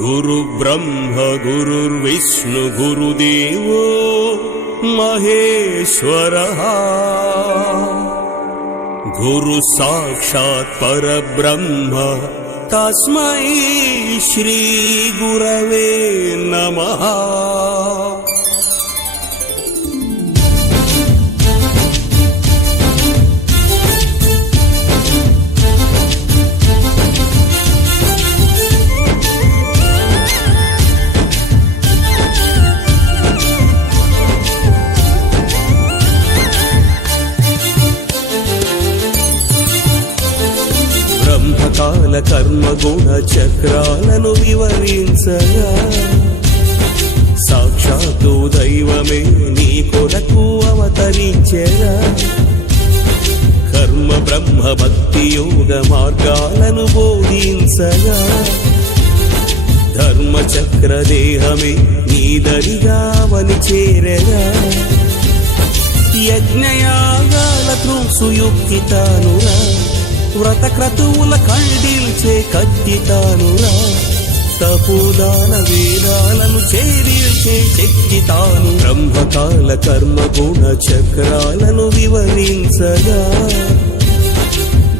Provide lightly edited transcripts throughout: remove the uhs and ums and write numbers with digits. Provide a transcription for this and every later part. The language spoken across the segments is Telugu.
గురు బ్రహ్మ గురుర్విష్ణు గురుదేవో మహేశ్వరః గురు సాక్షాత్ పరబ్రహ్మ తస్మై శ్రీ గురవే నమః. బ్రహ్మకాల కర్మ గుణ చక్రాలను వివరించగా సాక్షాత్తు దైవమే నీ కొరకు అవతరించెగా. కర్మ బ్రహ్మ భక్తి యోగ మార్గాలను బోధించగా ధర్మ చక్ర దేహమే నీ దరిగా వని చేరగా. యజ్ఞయాగాల త్రుంసుయుక్తి తానురా, వ్రత క్రతువుల ఖండిల్చే కత్తి తానురా, తపోదాన వేదాలను చేరిల్చే శక్తి తాను. బ్రహ్మకాల కర్మ గుణ చక్రాలను వివరించగా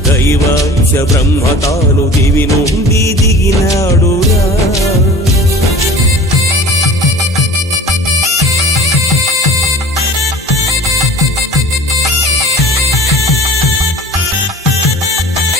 దైవాంశ బ్రహ్మ తాను దివి నుండి దిగినాడురా.